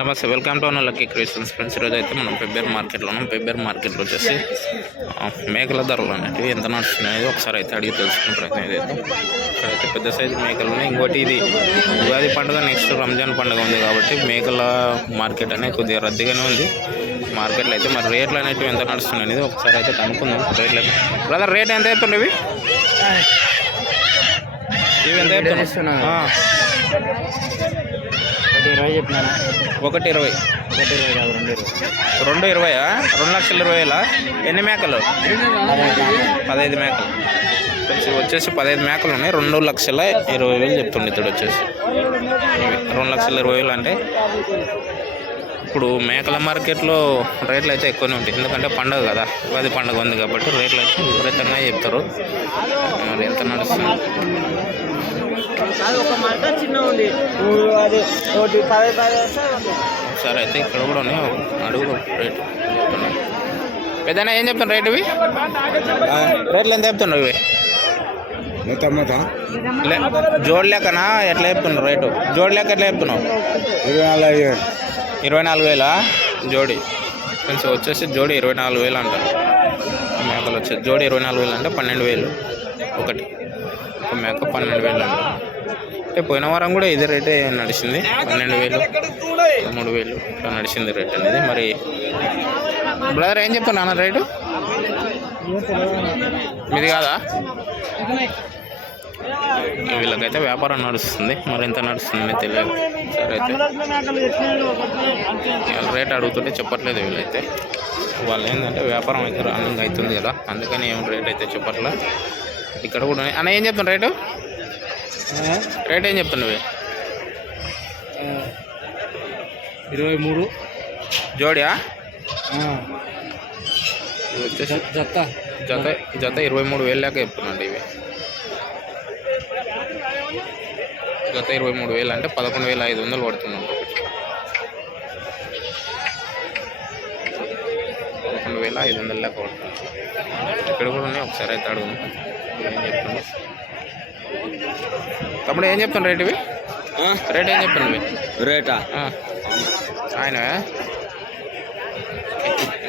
నమస్తే welcome to lucky creations friends. ఈరోజు అయితే మనం పెబ్బేర్ మార్కెట్లో ఉన్నాం. పెబ్బేర్ మార్కెట్లో వచ్చేసి మేకల ధరలు అనేవి ఎంత నడుస్తున్నాయో ఒకసారి అయితే అడిగి తెలుసుకునే ప్రయత్నం ఇక్కడైతే పెద్ద సైజు మేకలు ఉన్నాయి. ఇంకోటి ఇది ఉగాది పండుగ నెక్స్ట్ రంజాన్ పండుగ ఉంది కాబట్టి మేకల మార్కెట్ అనేది కొద్దిగా రద్దీగానే ఉంది. మార్కెట్లో అయితే మరి రేట్లు అనేవి ఎంత నడుస్తున్నాయి అనేది ఒకసారి అయితే కనుక్కుందాం. రేట్లు అయితే బ్రదర్ రేట్ ఎంత అవుతుంది ఇవి? ఇవి ఎంత. అవుతుంది ఒకటి ఇరవై చెప్పినాను? ఒకటి ఇరవై. ఒకటి ఇరవై కాదు రెండు ఇరవై. రెండు ఇరవయా? రెండు లక్షల ఇరవై వేల? ఎన్ని మేకలు? పదహైదు మేకలు. వచ్చి వచ్చేసి పదహైదు మేకలు ఉన్నాయి. రెండు లక్షల ఇరవై వేలు చెప్తుండే ఇతడు వచ్చేసి. రెండు లక్షల ఇరవై వేలు అంటే ఇప్పుడు మేకల మార్కెట్లో రేట్లు అయితే ఎక్కువనే ఉంటాయి. ఎందుకంటే పండగ కదా ఉగాది పండుగ ఉంది కాబట్టి రేట్లు అయితే విపరీతంగా చెప్తారు. మరి ఎంత నడుస్తుంది? సరే అయితే ఇక్కడ కూడా ఉన్నాయి. అడుగు రేటు పెద్దనా ఏం చెప్తాను రేటు ఇవి? రేట్లు ఎంత చెప్తున్నావు ఇవి? జోడు లెక్కనా? ఎట్లా చెప్తున్నావు రేటు? జోడు లెక్క ఎట్లా చెప్తున్నావు? ఇరవై నాలుగు వేలా జోడి. ఫ్రెండ్స్ వచ్చేసి జోడి ఇరవై నాలుగు వేలు అంటారు మేకలు వచ్చేసి జోడి ఇరవై నాలుగు వేలు అంటే పన్నెండు వేలు. ఒకటి. ఒక మేక పన్నెండు వేలు అంట. అంటే పోయిన వారం కూడా ఇదే రేటే నడిచింది. పన్నెండు వేలు మూడు వేలు ఇట్లా నడిచింది రేట్ అనేది. మరి బ్రదర్ ఏం చెప్తున్నా రేటు? మీది కాదా? వీళ్ళకైతే వ్యాపారం నడుస్తుంది. మరి ఎంత నడుస్తుంది తెలియదు. సరే అయితే వీళ్ళ రేట్ అడుగుతుంటే చెప్పట్లేదు వీళ్ళైతే. వాళ్ళు ఏంటంటే వ్యాపారం అయితే రన్నింగ్ అవుతుంది కదా. అందుకని ఏం రేట్ అయితే చెప్పట్లే. ఇక్కడ కూడా. అన్న ఏం చెప్తున్నా రేటు? రేట్ ఏం చెప్తున్నావు? ఇరవై మూడు. జోడియా? జత. జత జత ఇరవై మూడు వేలు దాకా చెప్తున్నాండి ఇవి. జత ఇరవై మూడు వేలు అంటే పదకొండు వేల ఐదు వందలు పడుతుంది. పదకొండు వేల ఐదు వందల దాకా పడుతుంది. ఇక్కడ కూడా ఉన్నాయి ఒకసారి అయితే అడుగు ఏం చెప్తుంది తమ్ముడు ఏం చెప్తాను రేట్ ఇవి? రేట్ ఏం చెప్తాను ఇవి? రేటా. ఆయన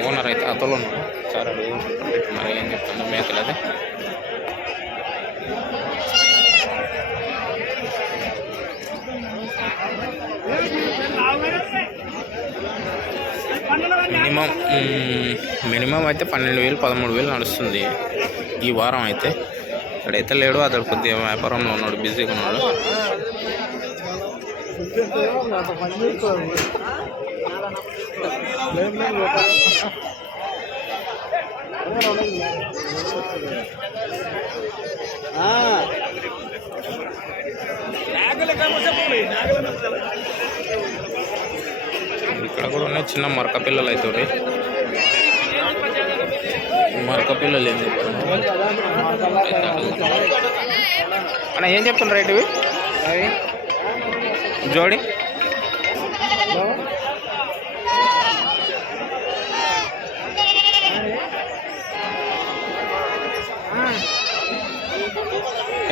ఓనర్ అయితే అతలో ఉన్నాడు సార్ అడుగు మరి ఏం చెప్తుందో మేకలు అది? మినిమం మినిమం అయితే పన్నెండు వేలు పదమూడు వేలు నడుస్తుంది ఈ వారం అయితే. ఇక్కడైతే లేడు అతడు కొద్దిగా వ్యాపారంలో ఉన్నాడు బిజీగా ఉన్నాడు. ఇక్కడ కూడా ఉన్నాయి. చిన్న మరక పిల్లలు అయితే మరక పిల్లలు ఏం చెప్తున్నారు? అన్న ఏం చెప్తున్నారు రేట్ ఇవి? జోడి?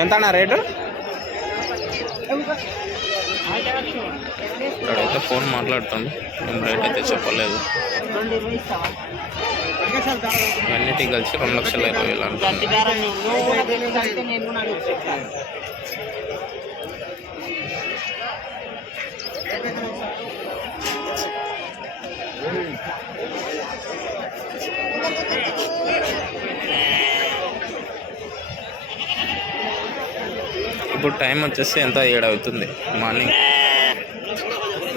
ఎంత అన్న రేటు? ఇక్కడైతే ఫోన్ మాట్లాడుతుంది. నేను రేట్ అయితే చెప్పలేదు. అన్నిటికి కలిసి రెండు లక్షల ఇరవై వేలు అంటున్నాను ఇప్పుడు టైం వచ్చేసి ఎంత? ఏడు అవుతుంది. మార్నింగ్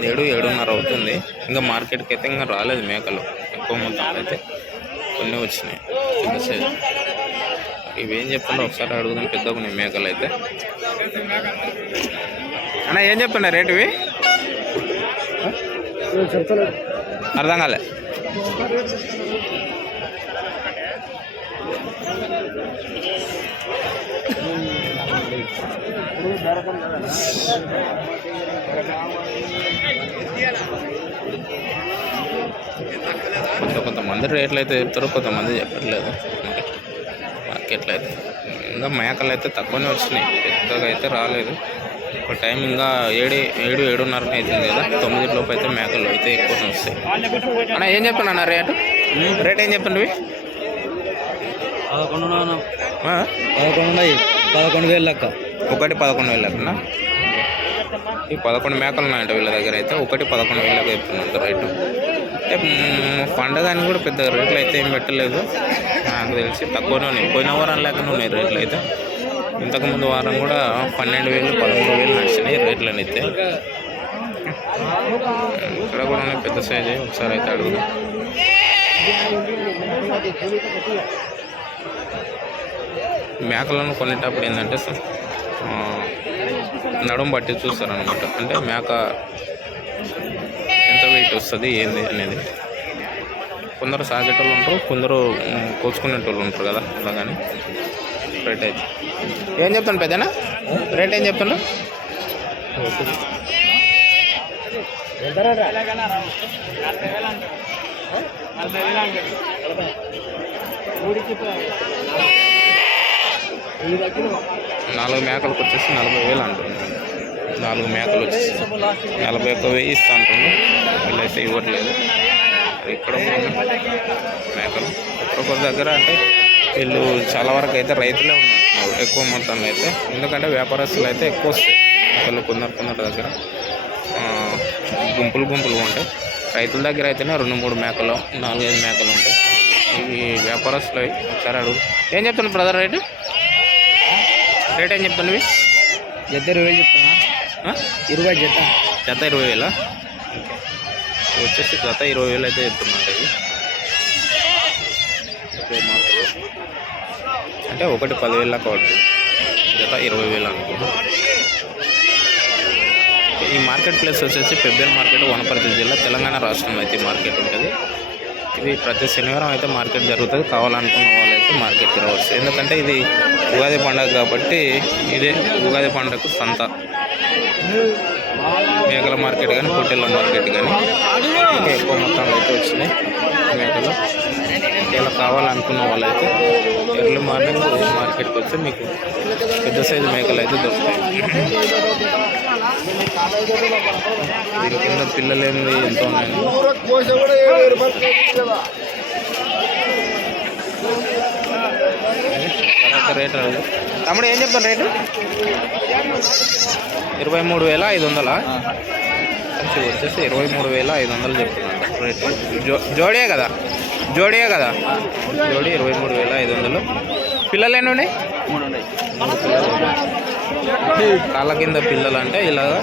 ఏడు ఏడున్నర అవుతుంది. ఇంకా మార్కెట్కి అయితే ఇంకా రాలేదు మేకలు. ఎక్కువ మొత్తం అయితే కొన్ని వచ్చినాయి. పెద్ద సైజు ఒకసారి అడుగుదాం. పెద్దగా ఉన్నాయి మేకలు అయితే. అన్న ఏం చెప్పండి రేటు ఇవి? అర్థం కాలే. కొంత కొంతమంది రేట్లు అయితే చెప్తారు కొంతమంది చెప్పట్లేదు. మార్కెట్లో అయితే. ఇంకా మేకలు అయితే తక్కువనే వచ్చినాయి. పెద్దగా అయితే రాలేదు. ఒక టైం ఇంకా ఏడు ఏడు ఏడున్నర అవుతుంది కదా. తొమ్మిది లోపు అయితే మేకలు అయితే ఎక్కువ వస్తాయి. అన్న ఏం చెప్పండి అన్న రేటు? రేట్ ఏం చెప్పండి? పదకొండు? పదకొండు పదకొండు వేలు లెక్క. ఒకటి పదకొండు వేలకున్నా ఈ పదకొండు మేకలు ఉన్నాయంట వీళ్ళ దగ్గర అయితే. ఒకటి పదకొండు వేలకు చెప్తున్నంత రేటు. అంటే పండగ అని కూడా పెద్ద రేట్లు అయితే ఏం పెట్టలేదు. నాకు తెలిసి తక్కువనే ఉన్నాయి. పోయిన వారం లేకుండా ఉన్నాయి రేట్లు అయితే. ఇంతకుముందు వారం కూడా పన్నెండు వేలు పదమూడు వేలు నడిచినాయి రేట్లు అయితే. ఇక్కడ కూడా ఉన్నాయి పెద్ద సైజు ఒకసారి అయితే అడుగుదాం మేకలను కొనేటప్పుడు ఏంటంటే నడుము బట్టి చూస్తారనమాట అంటే మేక ఎంత వెయిట్ వస్తుంది ఏంది అనేది. కొందరు సాగేటోళ్ళు ఉంటారు కొందరు మ్, కోసుకునేటోళ్ళు ఉంటారు కదా అలా కానీ రేట్ అయితే. ఏం చెప్తాను పెద్దనా రేట్ ఏం చెప్తాను నాలుగు మేకలకు వచ్చేసి నలభై వేలు అంటుంది. నాలుగు మేకలు వచ్చేసి నలభై ఒక్క వెయ్యి ఇస్తా అంటుంది. వీళ్ళైతే ఇవ్వట్లేదు. ఇక్కడ మేకలు. ఒక్కొక్కరి దగ్గర అంటే వీళ్ళు చాలా వరకు అయితే రైతులే ఉన్నారు. ఎక్కువ మొత్తంలో అయితే. ఎందుకంటే వ్యాపారస్తులు అయితే ఎక్కువ వస్తాయి. వాళ్ళు కొందరు కొందరు దగ్గర. గుంపులు గుంపులు ఉంటాయి. రైతుల దగ్గర అయితేనే రెండు మూడు మేకలు నాలుగైదు మేకలు ఉంటాయి. ఇవి వ్యాపారస్తులు అవి ఒకసారి అడుగు. ఏం చెప్తున్నారు బ్రదర్ రేటు? రేట్ ఏం చెప్తాను జత ఇరవై వేలు చెప్తున్నా? ఇరవై జత. జత ఇరవై వేలా? వచ్చేసి జత ఇరవై వేలు అయితే చెప్తున్నమాట ఇవి మార్కెట్. అంటే ఒకటి పదివేల పడుతుంది. జత ఇరవై వేలు అనుకుంటా. ఈ మార్కెట్ ప్లేస్ వచ్చేసి పెబ్బేరు మార్కెట్ వనపర్తి జిల్లా తెలంగాణ రాష్ట్రంలో అయితే మార్కెట్ ఉంటుంది. ఇది ప్రతి శనివారం అయితే మార్కెట్ జరుగుతుంది. కావాలనుకున్న వాళ్ళు అయితే మార్కెట్కి రావచ్చు. ఎందుకంటే ఇది ఉగాది పండుగ కాబట్టి ఇదే ఉగాది పండుగకు సంత. మేకల మార్కెట్ కానీ పొట్టెళ్ళ మార్కెట్ కానీ ఇంకా ఎక్కువ మొత్తంలో అయితే వచ్చినాయి. మేకలు. ఇలా కావాలనుకున్న వాళ్ళైతే ఎర్లీ మార్నింగ్ మార్కెట్కి వస్తే మీకు పెద్ద సైజు మేకలు అయితే దొరుకుతాయి. కింద పిల్లలు ఏంది ఎంత రేట్ అడుగు. తమ్ముడు ఏం చెప్తాను రేటు? ఇరవై మూడు వేల ఐదు వందలా వచ్చేసి ఇరవై మూడు వేల ఐదు వందలు చెప్తున్నాను రేట్. జో జోడియే కదా? జోడియే కదా? జోడి ఇరవై మూడు వేల ఐదు వందలు పిల్లలు. ఎన్ని ఉన్నాయి కాళ్ళ కింద పిల్లలు అంటే ఇలాగా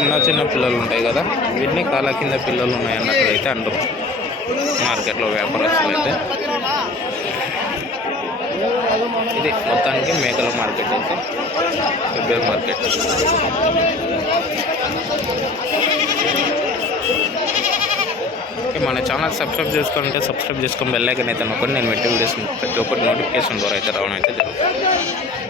చిన్న చిన్న పిల్లలు ఉంటాయి కదా వీటిని కాళ్ళ కింద పిల్లలు ఉన్నాయి అన్నట్టు అంటారు మార్కెట్లో వ్యాపారస్తులు అయితే. ఇది మొత్తానికి మేకల మార్కెట్ అయితే ఫిబ్రవరి మార్కెట్. మన ఛానల్ సబ్స్క్రైబ్ చేసుకోవాలంటే సబ్స్క్రైబ్ చేసుకొని బెల్లైకన్ అయితే నొక్కండి. నేను పెట్టే వీడియోస్ ప్రతి ఒక్కటి నోటిఫికేషన్ ద్వారా అయితే రావడం అయితే జరుగుతుంది.